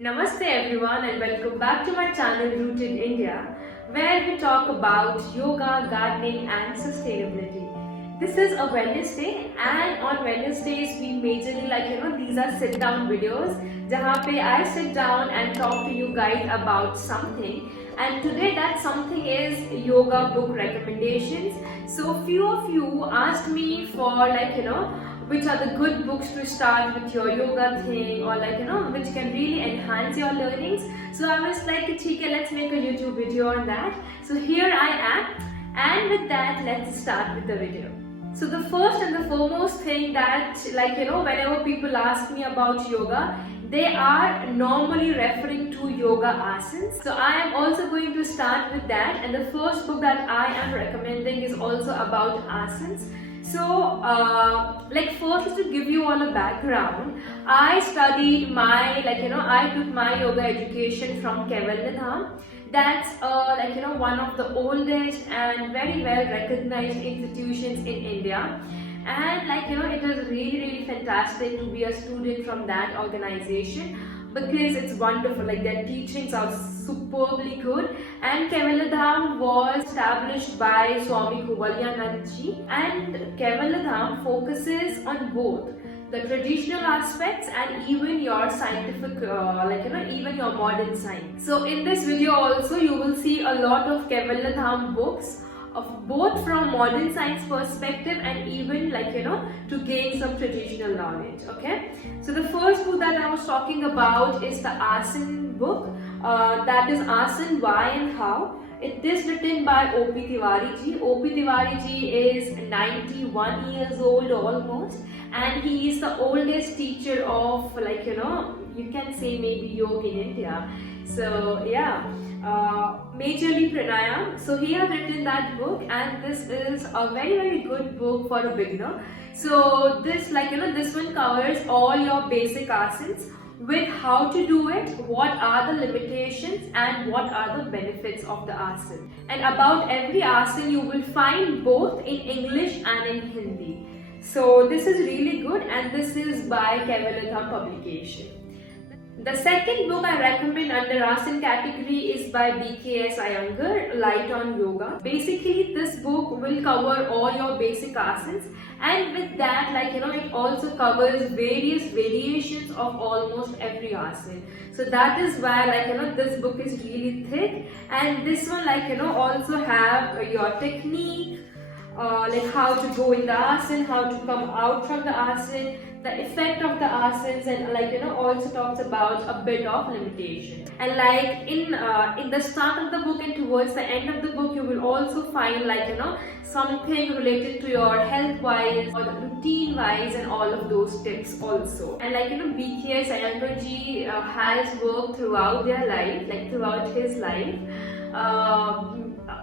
Namaste everyone and welcome back to my channel Rooted India, where we talk about yoga, gardening and sustainability. This is a wellness day and on Wednesdays we majorly these are sit down videos jahan pe I sit down and talk to you guys about something, and today that something is yoga book recommendations. So few of you asked me for which are the good books to start with your yoga thing, or which can really enhance your learnings. So I was like, okay, let's make a YouTube video on that. So here I am, and with that let's start with the video. So the first and the foremost thing that whenever people ask me about yoga, they are normally referring to yoga asanas. So I am also going to start with that, and the first book that I am recommending is also about asanas. So first is to give you all a background. I studied my I took my yoga education from Kaivalya Dham. That's one of the oldest and very well recognized institutions in India, and it was really fantastic to be a student from that organization because it's wonderful. Like, their teachings are superbly good, and Kaivalya Dham was established by Swami Kuvalyanand ji, and Kaivalya Dham focuses on both the traditional aspects and even your scientific even your modern science. So in this video also you will see a lot of Kaivalya Dham books of both from modern science perspective and even to gain some traditional knowledge. Okay, so the first book that I was talking about is the Asana book, that is Asana Why and How. It is written by O.P. Tiwari ji. O.P. Tiwari ji is 91 years old almost, and he is the oldest teacher of you can say maybe yoga in India. So yeah, majorly pranayam. So he has written that book, and this is a very good book for a beginner. So this this one covers all your basic asanas with how to do it, what are the limitations and what are the benefits of the asana. And about every asana you will find both in English and in Hindi. So this is really good, and this is by Kaivalya Dham publication. The second book I recommend under Asana category is by BKS Iyengar, Light on Yoga. Basically, this book will cover all your basic asanas, and with that, it also covers various variations of almost every asana. So that is why this book is really thick, and this one also have your technique, how to go in the asana, how to come out from the asana, the effect of the asanas, and also talks about a bit of limitation. And in the start of the book and towards the end of the book, you will also find something related to your health wise or the routine wise and all of those tips also. And BKS Iyengar ji has worked throughout their life, throughout his life,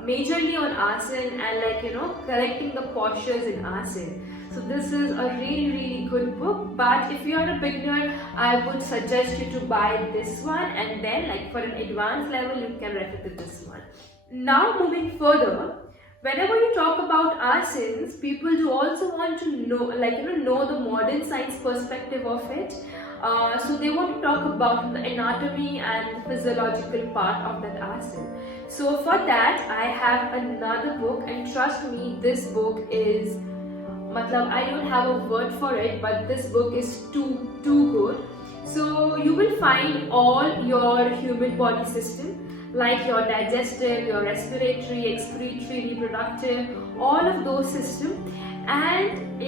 majorly on asana and correcting the postures in asana. So this is a really good book, but if you are a beginner, I would suggest you to buy this one, and then for an advanced level you can refer to this one. Now moving further, whenever you talk about asanas, people do also want to know know the modern science perspective of it. So they want to talk about the anatomy and the physiological part of that asana. So for that I have another book, and trust me, this book is I don't have a word for it, but this book is too good. So you will find all your human body system, like your digestive, your respiratory, excretory, reproductive, all of those systems. And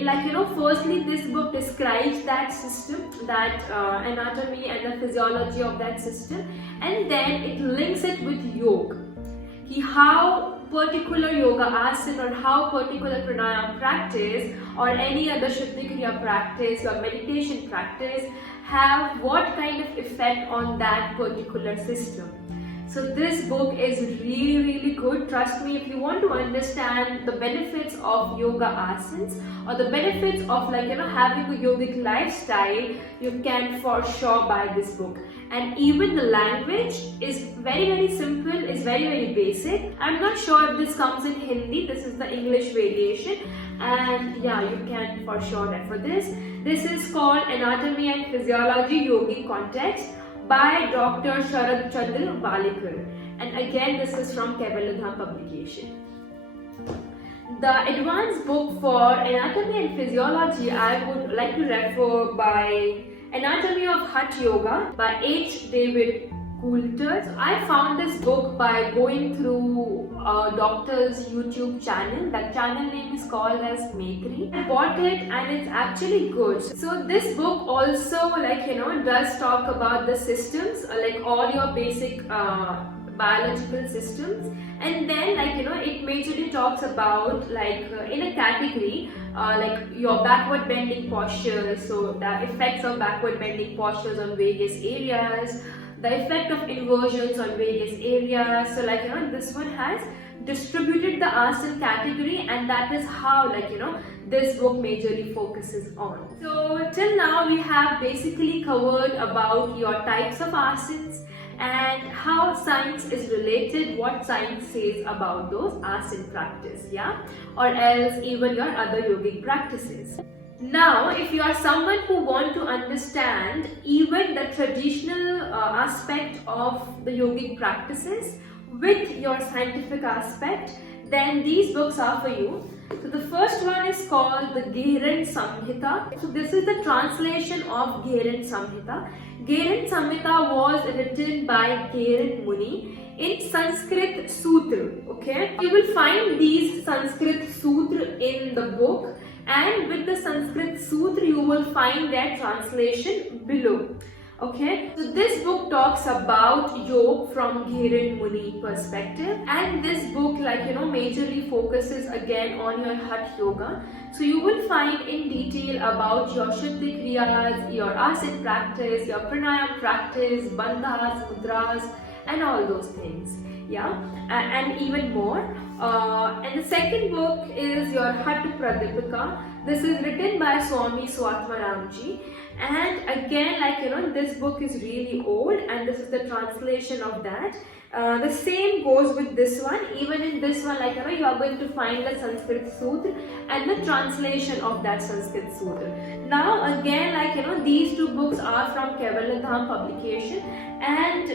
firstly this book describes that system, that anatomy and the physiology of that system, and then it links it with yoga. How particular yoga asana or how particular pranayam practice or any other Shuddhi Kriya practice or meditation practice have what kind of effect on that particular system. So this book is really good. Trust me, if you want to understand the benefits of yoga asanas or the benefits of having a yogic lifestyle, you can for sure buy this book. And even the language is very simple, is very basic. I'm not sure if this comes in Hindi. This is the English variation, and yeah, you can for sure refer this. This is called Anatomy and Physiology Yogic Context by Dr. Sharad Chandra Balekar, and again this is from Kaivalyadham publication. The advanced book for anatomy and physiology I would like to refer by Anatomy of Hatha Yoga by H. David Coulter. So I found this book by going through a doctor's YouTube channel. That channel name is called as Maitri. I bought it and it's actually good. So this book also does talk about the systems, like all your basic biological systems, and then it majorly talks about in a category like your backward bending posture, so the effects of backward bending postures on various areas, the effect of inversions on various areas. So this one has distributed the asana category, and that is how this book majorly focuses on. So till now we have basically covered about your types of asanas and how science is related, what science says about those asana practice, or else even your other yogic practices. Now, if you are someone who want to understand even the traditional aspect of the yogic practices with your scientific aspect, then these books are for you. So the first one is called the Gehran Samhita. So this is the translation of Gehran Samhita. Gehran Samhita was written by Gehran Muni in Sanskrit Sutra. Okay, you will find these Sanskrit Sutra in the book, and with the Sanskrit Sutra you will find their translation below. Okay, so this book talks about yoga from Gehran Muni perspective, and this book majorly focuses again on your Hatha Yoga. So you will find in detail about your Shuddhi Kriyas, your asana practice, your pranayam practice, bandhas, mudras, and all those things. And even more. And the second book is your Hatha Pradipika. This is written by Swami Swatmaramji, and again this book is really old, and this is the translation of that. The same goes with this one. Even in this one you are going to find the Sanskrit Sutra and the translation of that Sanskrit Sutra. Now again these two books are from Kaivalyadham publication, and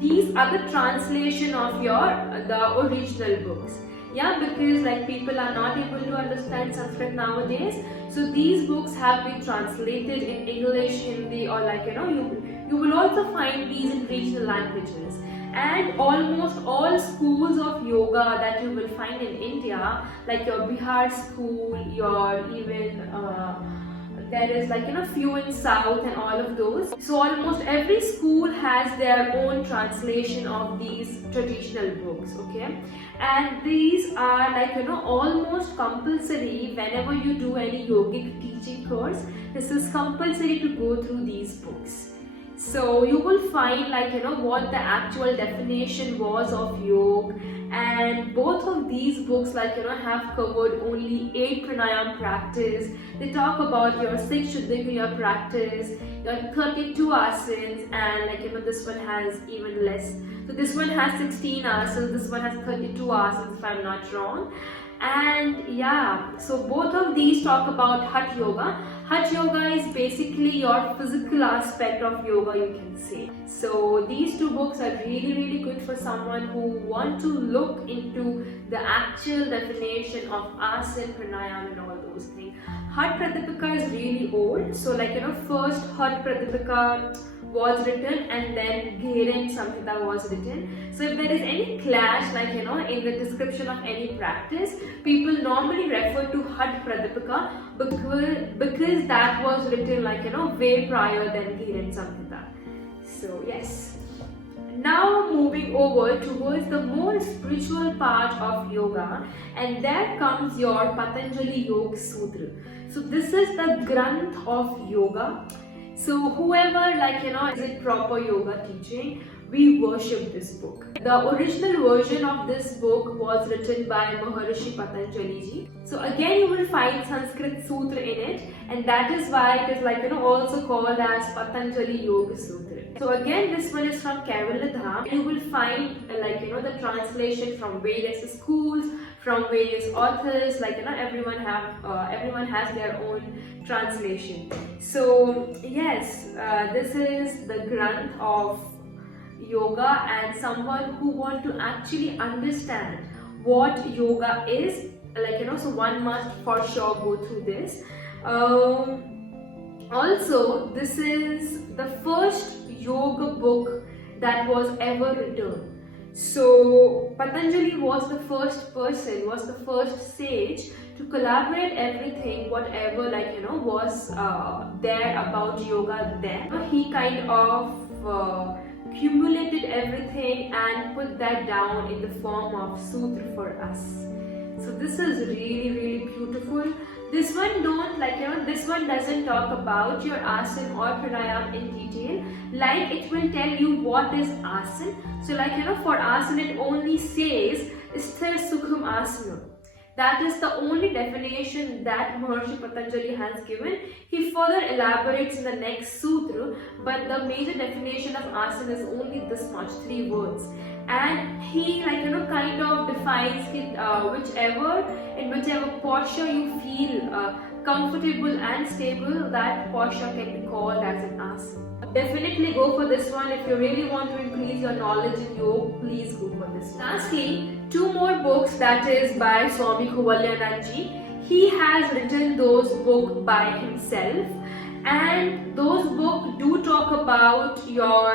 these are the translation of the original books. Because people are not able to understand Sanskrit nowadays, so these books have been translated in English, Hindi, or you will also find these in regional languages. And almost all schools of yoga that you will find in India, like your Bihar school, your even there is few in South and all of those. So almost every school has their own translation of these traditional books, okay? And these are almost compulsory whenever you do any yogic teaching course. This is compulsory to go through these books. So you will find what the actual definition was of yoga, and both of these books have covered only 8 pranayam practice. They talk about your 6 Shuddhi Kriya practice, your 32 asanas, and this one has even less. So this one has 16 asanas, this one has 32 asanas if I'm not wrong. And so both of these talk about Hatha Yoga. Hatha Yoga is basically your physical aspect of yoga, you can say. So these two books are really good for someone who want to look into the actual definition of asana, pranayam, and all those things. Hatha Pradipika is really old. So first Hatha Pradipika was written, and then Gehran Samhita was written. So if there is any clash in the description of any practice, people normally refer to Hatha Pradipika because that was written way prior than Gehran Samhita. So yes. Now moving over towards the more spiritual part of yoga, and there comes your Patanjali Yoga Sutra. So this is the Granth of yoga. So whoever is it proper yoga teaching, we worship this book. The original version of this book was written by Maharishi Patanjali ji. So again you will find Sanskrit Sutra in it, and that is why it is also called as Patanjali Yoga Sutra. So again, this one is from Kaivalya Dham. You will find the translation from various schools, from various authors. Everyone has their own translation. So yes, this is the Granth of yoga, and someone who want to actually understand what yoga is, so one must for sure go through this. Also, this is the first yoga book that was ever written. So Patanjali was the first person, was the first sage to collaborate everything, whatever was there about yoga then. He kind of accumulated everything and put that down in the form of sutra for us. So this is really beautiful. This one this one doesn't talk about your asana or pranayam in detail. Like, it will tell you what is asana. So for asana it only says sthir sukham asana. That is the only definition that Maharishi Patanjali has given. He further elaborates in the next sutra, but the major definition of asana is only this much, 3 words. And he kind of defines it in whichever posture you feel comfortable and stable, that posture can be called as an asana. Definitely go for this one. If you really want to increase your knowledge in yoga, please go for this. Lastly, 2 more books, that is by Swami Kaivalyanandji. He has written those books by himself, and those books do talk about your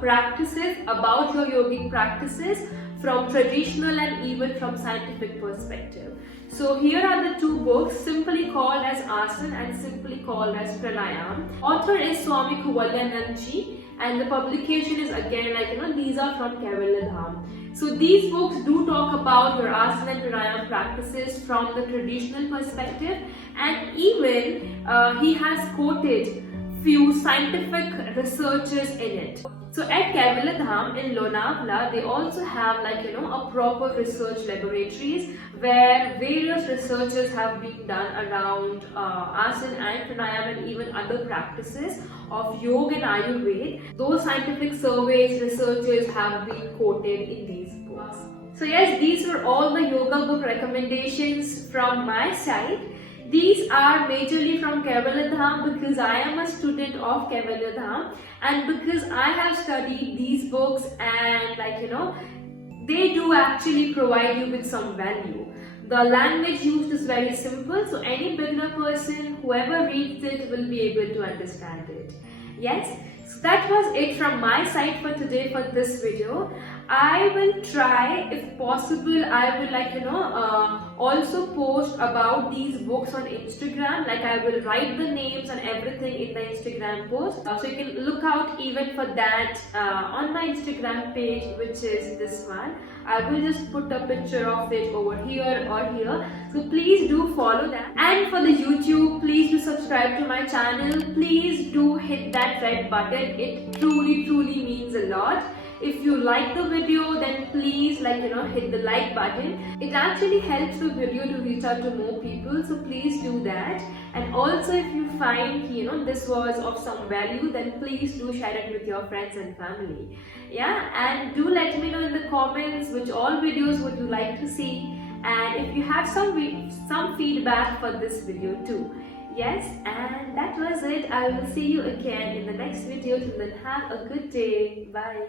practices, about your yogic practices from traditional and even from scientific perspective. So here are the 2 books, simply called as Asana and simply called as Pranayam. Author is Swami Kaivalyanandji, and the publication is again these are from Kaivalya Dham. So these books do talk about your asana and pranayam practices from the traditional perspective, and even he has quoted few scientific researchers in it. So at Kaivalya Dham in Lonavala, they also have a proper research laboratories where various researches have been done around asana and pranayam and even other practices of yoga and Ayurveda. Those scientific surveys, researches have been quoted in these books. So yes, these were all the yoga book recommendations from my side. These are majorly from Kaivalya Dham because I am a student of Kaivalya Dham, and because I have studied these books, and they do actually provide you with some value. The language used is very simple, so any beginner person, whoever reads it, will be able to understand it. Yes, so that was it from my side for today for this video. I will try, if possible, I will also post about these books on Instagram. I will write the names and everything in the Instagram post, so you can look out even for that on my Instagram page, which is this one. I will just put a picture of it over here or here, so please do follow that. And for the YouTube, please do subscribe to my channel. Please do hit that red button. It truly means a lot. If you like the video, then please hit the like button. It actually helps the video to reach out to more people, so please do that. And also, if you find this was of some value, then please do share it with your friends and family. Yeah, and do let me know in the comments which all videos would you like to see, and if you have some feedback for this video too. Yes, and that was it. I will see you again in the next video. Till then, have a good day. Bye.